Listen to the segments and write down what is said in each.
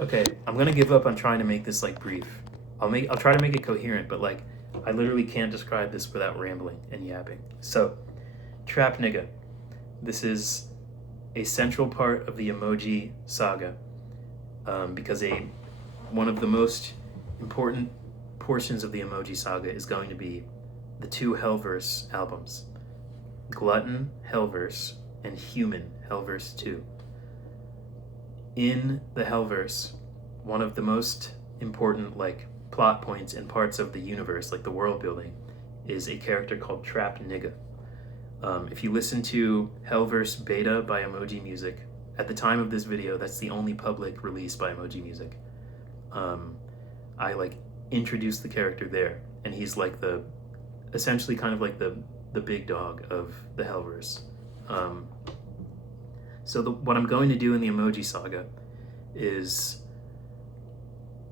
Okay, I'm gonna give up on trying to make this like brief. I'll try to make it coherent, but like I literally can't describe this without rambling and yapping. So, Trap Nigga. This is a central part of the emoji saga, because one of the most important portions of the emoji saga is going to be the two Hellverse albums, Glutton Hellverse and Human Hellverse 2. In the Hellverse, one of the most important like plot points and parts of the universe, like the world building, is a character called Trap Nigga. If you listen to Hellverse Beta by Emoji Music, at the time of this video, that's the only public release by Emoji Music. I like introduced the character there, and he's like essentially kind of like the big dog of the Hellverse. So what I'm going to do in the emoji saga is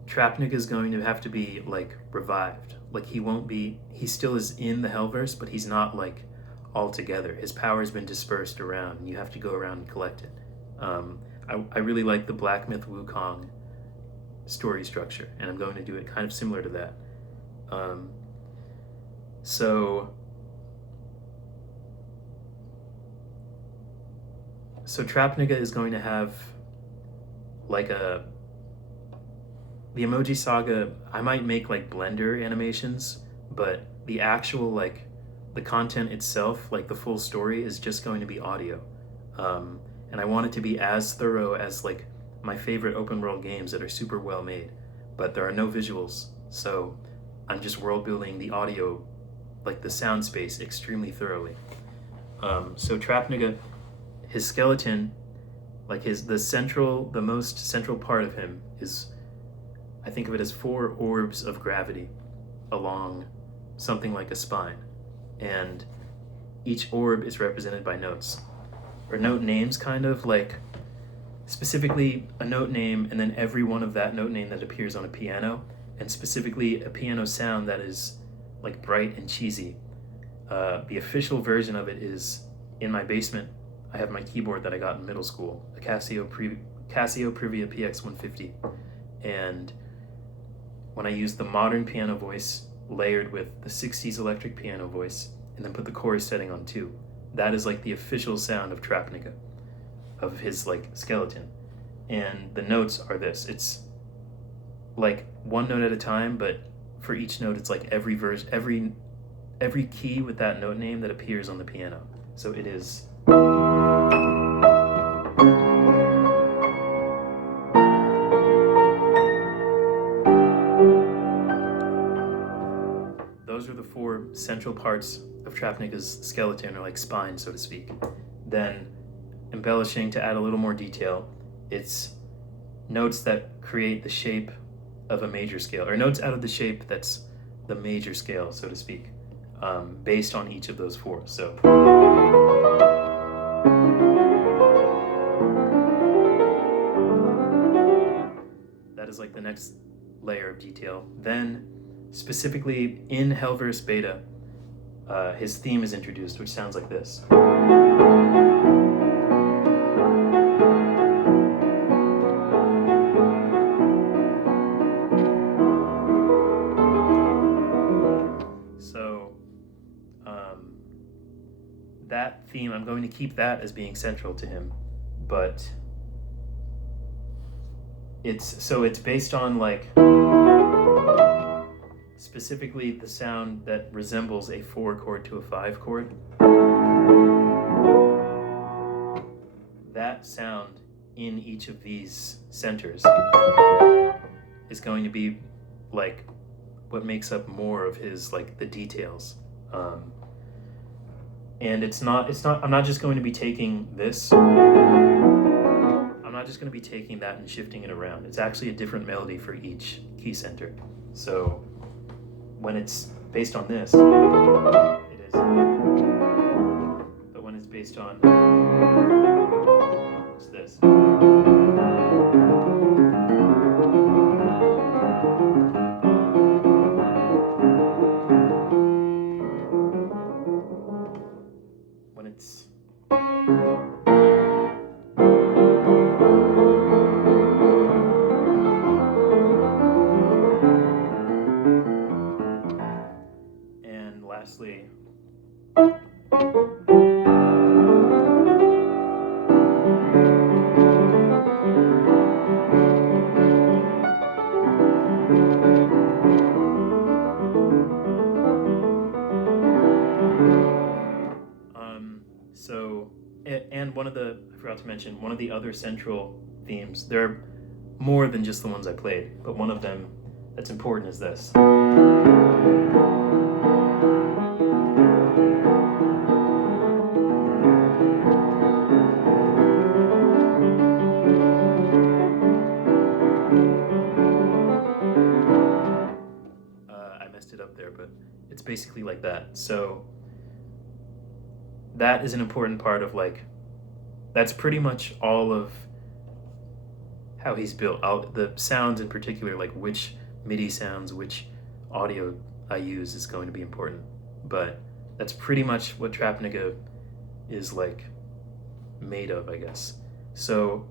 Trapnik is going to have to be like revived. Like he still is in the Hellverse, but he's not like all together. His power has been dispersed around, and you have to go around and collect it. I really like the Black Myth Wukong story structure, and I'm going to do it kind of similar to that. So Trap Nigga is going to have like the emoji saga. I might make like Blender animations, but the actual like the content itself, like the full story, is just going to be audio. And I want it to be as thorough as like my favorite open world games that are super well made, but there are no visuals, so I'm just world building the audio, like the sound space, extremely thoroughly. So Trap Nigga, his skeleton, like the most central part of him is, I think of it as 4 orbs of gravity along something like a spine, and each orb is represented by notes, or note names, kind of like specifically a note name, and then every one of that note name that appears on a piano, and specifically a piano sound that is like bright and cheesy. The official version of it is in my basement. I have my keyboard that I got in middle school, a Casio Privia PX150, and when I used the modern piano voice layered with the 60s electric piano voice, and then put the chorus setting on 2, that is like the official sound of Trap Nigga, of his like skeleton. And the notes are this. It's like one note at a time, but for each note it's like every verse, every key with that note name that appears on the piano. So it is those are the 4 central parts of Trap Nigga's skeleton, or like spine, so to speak. Then embellishing to add a little more detail, it's notes that create the shape of a major scale, or notes out of the shape that's the major scale, so to speak, based on each of those 4. So that is like the next layer of detail. Then specifically in Hellverse Beta, his theme is introduced, which sounds like this. So that theme, I'm going to keep that as being central to him, but it's based on like specifically the sound that resembles a 4 chord to a 5 chord. That sound in each of these centers is going to be like what makes up more of his like the details. And it's not I'm not just going to be taking this, I'm not just going to be taking that and shifting it around. It's actually a different melody for each key center. So when it's based on this, it is, but when it's based on, it's this. When it's to mention, one of the other central themes, there are more than just the ones I played, but one of them that's important is this. I messed it up there, but it's basically like that. So that is an important part of like, that's pretty much all of how he's built. The sounds in particular, like which MIDI sounds, which audio I use is going to be important. But that's pretty much what Trapnica is like made of, I guess. So,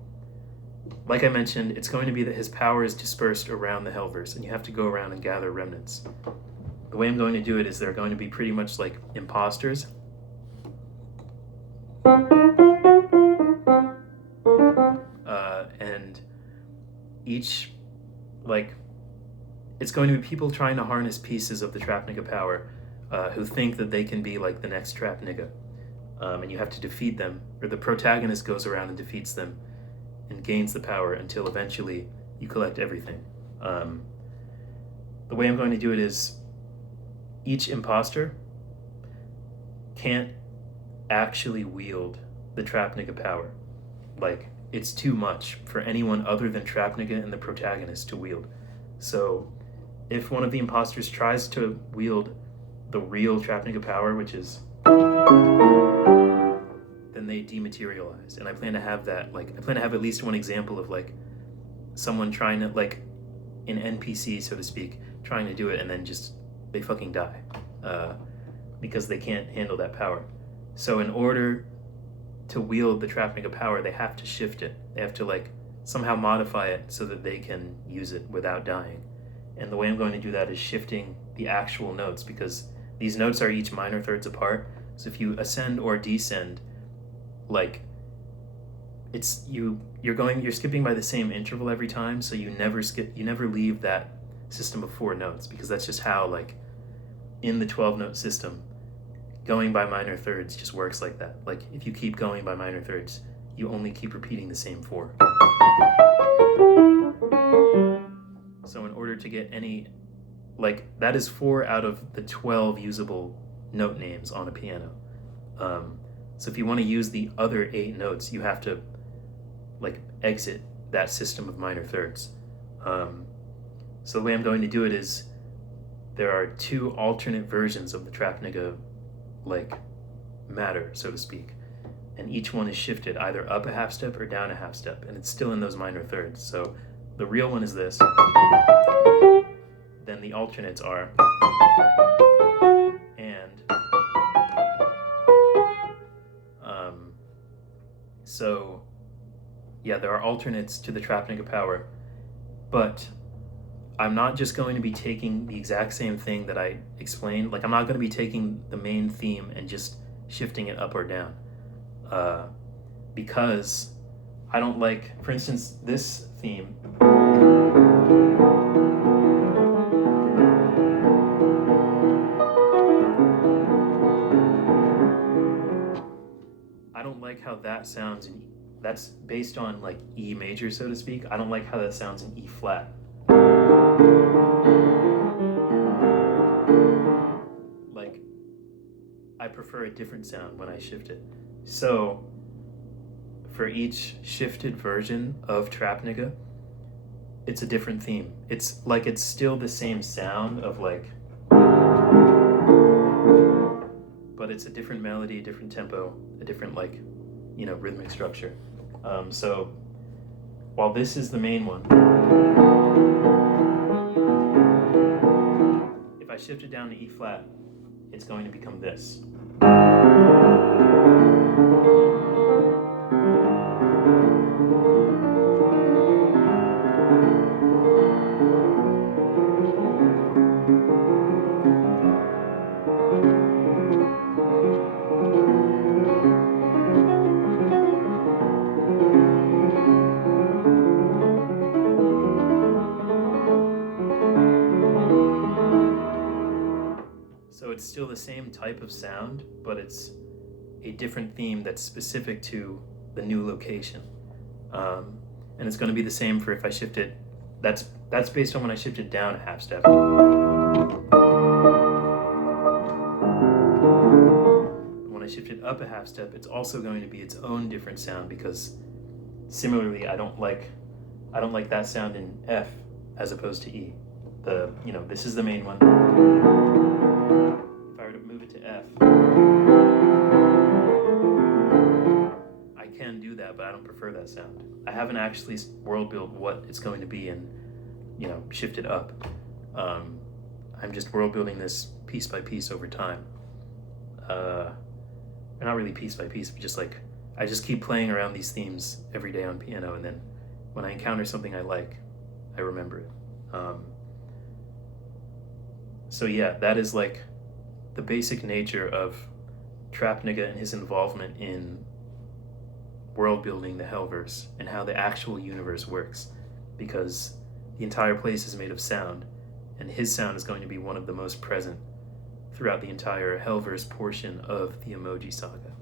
like I mentioned, it's going to be that his power is dispersed around the Hellverse, and you have to go around and gather remnants. The way I'm going to do it is they're going to be pretty much like imposters. And each, like, it's going to be people trying to harness pieces of the Trapnica power who think that they can be like the next Trapnica. And you have to defeat them, or the protagonist goes around and defeats them and gains the power until eventually you collect everything. The way I'm going to do it is each imposter can't actually wield the Trapnica power. Like, it's too much for anyone other than Trapnica and the protagonist to wield. So if one of the imposters tries to wield the real Trapnica power, which is, then they dematerialize. And I plan to have that, like, I plan to have at least one example of like someone trying to, like, an NPC, so to speak, trying to do it, and then just they fucking die because they can't handle that power. So in order to wield the Trapnica power, they have to shift it. They have to like somehow modify it so that they can use it without dying. And the way I'm going to do that is shifting the actual notes, because these notes are each minor thirds apart. So if you ascend or descend, like, it's you're skipping by the same interval every time, so you never leave that system of 4 notes, because that's just how, like, in the 12-note system, going by minor thirds just works like that. Like, if you keep going by minor thirds, you only keep repeating the same 4. So in order to get any, like, that is 4 out of the 12 usable note names on a piano. So if you want to use the other 8 notes, you have to, like, exit that system of minor thirds. So the way I'm going to do it is there are 2 alternate versions of the Trapnica, like, matter, so to speak, and each one is shifted either up a half step or down a half step, and it's still in those minor thirds. So the real one is this, then the alternates are and. So yeah, there are alternates to the Trapnica power, but I'm not just going to be taking the exact same thing that I explained. Like, I'm not going to be taking the main theme and just shifting it up or down, because I don't like, for instance, this theme. I don't like how that sounds in, that's based on like E major, so to speak. I don't like how that sounds in E flat. Like, I prefer a different sound when I shift it. So for each shifted version of Trapnica, it's a different theme. It's like, it's still the same sound of like, but it's a different melody, a different tempo, a different, like, you know, rhythmic structure. So while this is the main one, if I shift it down to E flat, it's going to become this. So it's still the same type of sound, but it's a different theme that's specific to the new location. And it's going to be the same for if I shift it. That's based on when I shift it down a half step. When I shift it up a half step, it's also going to be its own different sound, because similarly, I don't like that sound in F as opposed to E. This is the main one. If I were to move it to F, I can do that, but I don't prefer that sound. I haven't actually world built what it's going to be and, shift it up. I'm just world building this piece by piece over time. Not really piece by piece, but just like, I just keep playing around these themes every day on piano, and then when I encounter something I like, I remember it. So yeah, that is like the basic nature of Trapnigga and his involvement in world building the Hellverse and how the actual universe works, because the entire place is made of sound, and his sound is going to be one of the most present throughout the entire Hellverse portion of the Emoji Saga.